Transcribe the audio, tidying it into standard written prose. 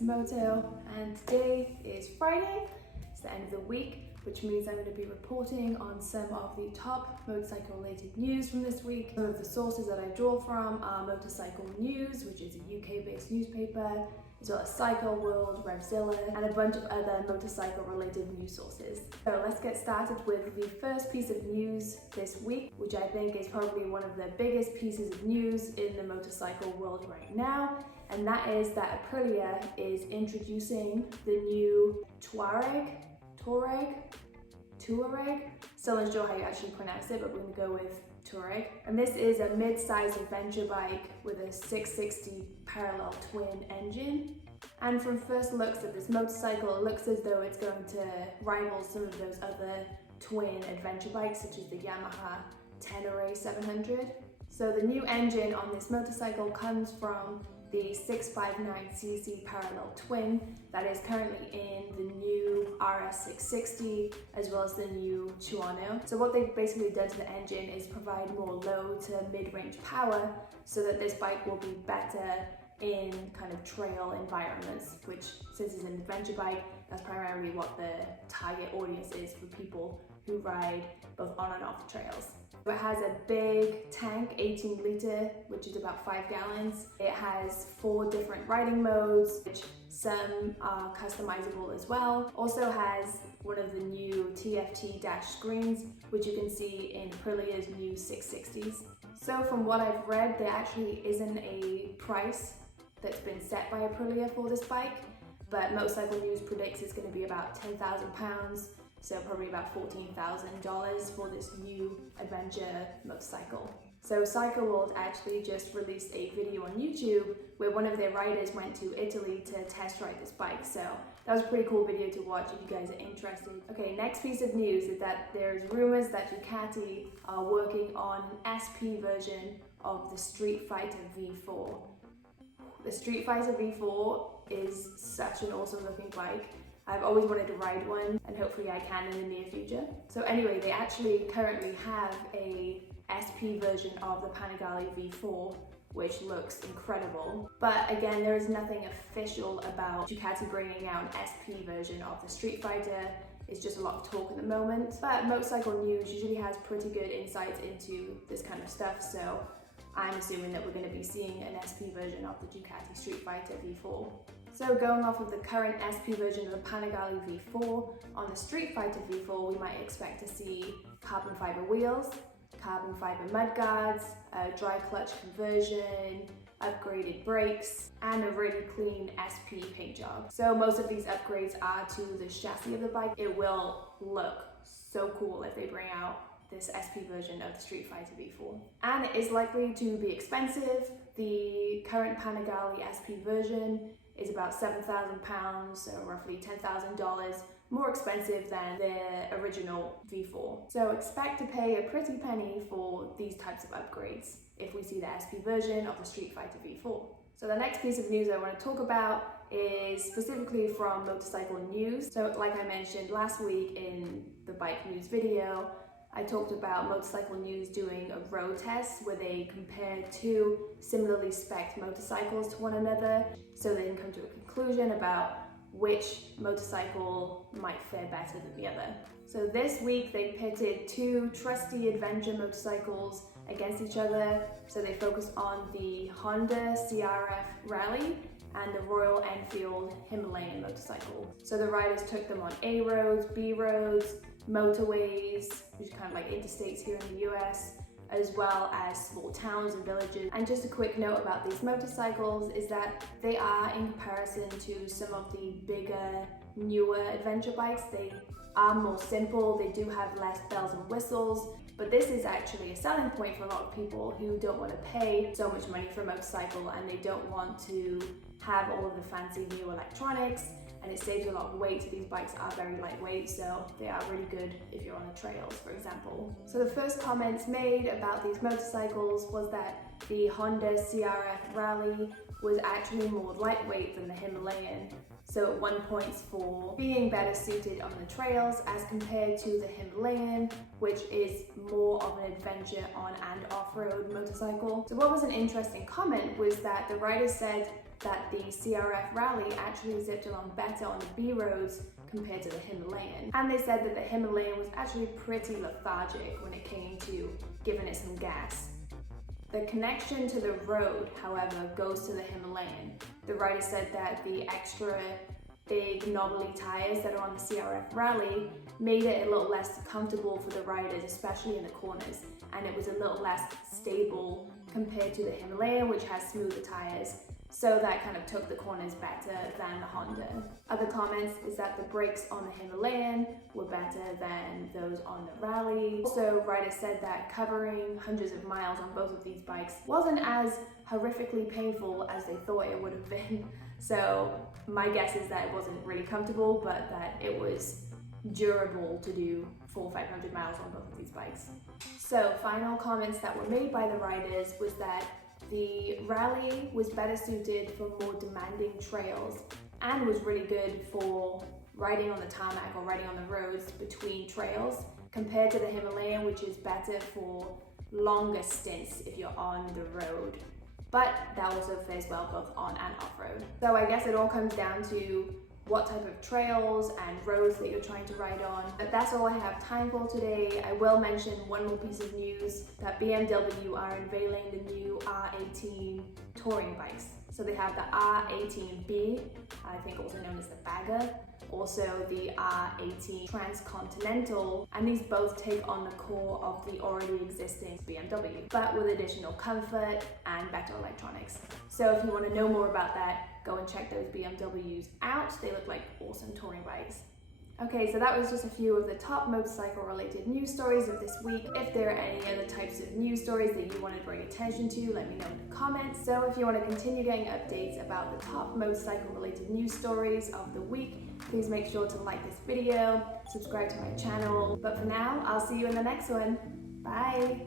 Moto, and today is Friday. It's the end of the week, which means I'm going to be reporting on some of the top motorcycle related news from this week. Some of the sources that I draw from are Motorcycle News, which is a UK based newspaper, as well as Cycle World, Revzilla, and a bunch of other motorcycle related news sources. So let's get started with the first piece of news this week, which I think is probably one of the biggest pieces of news in the motorcycle world right now. And that is that Aprilia is introducing the new Touareg. Still unsure how you actually pronounce it, but we're going to go with Touareg. And this is a mid-sized adventure bike with a 660 parallel twin engine. And from first looks at this motorcycle, it looks as though it's going to rival some of those other twin adventure bikes, such as the Yamaha Tenere 700. So the new engine on this motorcycle comes from the 659cc parallel twin that is currently in the new RS660 as well as the new Tuono. So what they've basically done to the engine is provide more low to mid-range power so that this bike will be better in kind of trail environments, which, since it's an adventure bike, that's primarily what the target audience is for people who ride both on and off trails. It has a big tank, 18 litre, which is about 5 gallons. It has 4 different riding modes, which some are customizable as well. Also has one of the new TFT dash screens, which you can see in Aprilia's new 660s. So from what I've read, there actually isn't a price that's been set by Aprilia for this bike, but Motorcycle News predicts it's going to be about £10,000. So probably about $14,000 for this new adventure motorcycle. So Cycle World actually just released a video on YouTube where one of their riders went to Italy to test ride this bike. So that was a pretty cool video to watch if you guys are interested. Okay, next piece of news is that there's rumors that Ducati are working on an SP version of the Streetfighter V4. The Streetfighter V4 is such an awesome looking bike. I've always wanted to ride one, and hopefully I can in the near future. So anyway, they actually currently have a SP version of the Panigale V4, which looks incredible. But again, there is nothing official about Ducati bringing out an SP version of the Streetfighter. It's just a lot of talk at the moment. But Motorcycle News usually has pretty good insights into this kind of stuff, so I'm assuming that we're going to be seeing an SP version of the Ducati Streetfighter V4. So going off of the current SP version of the Panigale V4, on the Streetfighter V4 we might expect to see carbon fiber wheels, carbon fiber mudguards, a dry clutch conversion, upgraded brakes, and a really clean SP paint job. So most of these upgrades are to the chassis of the bike. It will look so cool if they bring out this SP version of the Streetfighter V4. And it is likely to be expensive. The current Panigale SP version is about £7,000, so roughly $10,000 more expensive than the original V4. So expect to pay a pretty penny for these types of upgrades if we see the SP version of the Streetfighter V4. So the next piece of news I want to talk about is specifically from Motorcycle News. So like I mentioned last week in the bike news video, I talked about Motorcycle News doing a road test where they compare 2 similarly spec'd motorcycles to one another so they can come to a conclusion about which motorcycle might fare better than the other. So this week they pitted 2 trusty adventure motorcycles against each other. So they focused on the Honda CRF Rally and the Royal Enfield Himalayan motorcycle. So the riders took them on A roads, B roads, motorways, which are kind of like interstates here in the US, as well as small towns and villages. And just a quick note about these motorcycles is that they are, in comparison to some of the bigger, newer adventure bikes, they are more simple, they do have less bells and whistles, but this is actually a selling point for a lot of people who don't want to pay so much money for a motorcycle and they don't want to have all of the fancy new electronics, and it saves a lot of weight. So these bikes are very lightweight, so they are really good if you're on the trails, for example. So the first comments made about these motorcycles was that the Honda CRF Rally was actually more lightweight than the Himalayan. So it won points for being better suited on the trails as compared to the Himalayan, which is more of an adventure on and off-road motorcycle. So what was an interesting comment was that the rider said that the CRF Rally actually zipped along better on the B roads compared to the Himalayan. And they said that the Himalayan was actually pretty lethargic when it came to giving it some gas. The connection to the road, however, goes to the Himalayan. The rider said that the extra big knobbly tires that are on the CRF Rally made it a little less comfortable for the riders, especially in the corners, and it was a little less stable compared to the Himalayan, which has smoother tires. So that kind of took the corners better than the Honda. Other comments is that the brakes on the Himalayan were better than those on the Rally. Also, riders said that covering hundreds of miles on both of these bikes wasn't as horrifically painful as they thought it would have been. So my guess is that it wasn't really comfortable, but that it was durable to do 400 or 500 miles on both of these bikes. So final comments that were made by the riders was that the Rally was better suited for more demanding trails and was really good for riding on the tarmac or riding on the roads between trails compared to the Himalayan, which is better for longer stints if you're on the road. But that also fares well both on and off-road. So I guess it all comes down to what type of trails and roads that you're trying to ride on. But that's all I have time for today. I will mention one more piece of news, that BMW are unveiling the new R18 touring bikes. So they have the R18B, I think also known as the Bagger, also the R18 Transcontinental, and these both take on the core of the already existing BMW, but with additional comfort and better electronics. So if you want to know more about that, go and check those BMWs out. They look like awesome touring bikes. Okay, so that was just a few of the top motorcycle related news stories of this week. If there are any other types of news stories that you want to bring attention to, let me know in the comments. So if you want to continue getting updates about the top motorcycle related news stories of the week, please make sure to like this video, subscribe to my channel. But for now, I'll see you in the next one. Bye!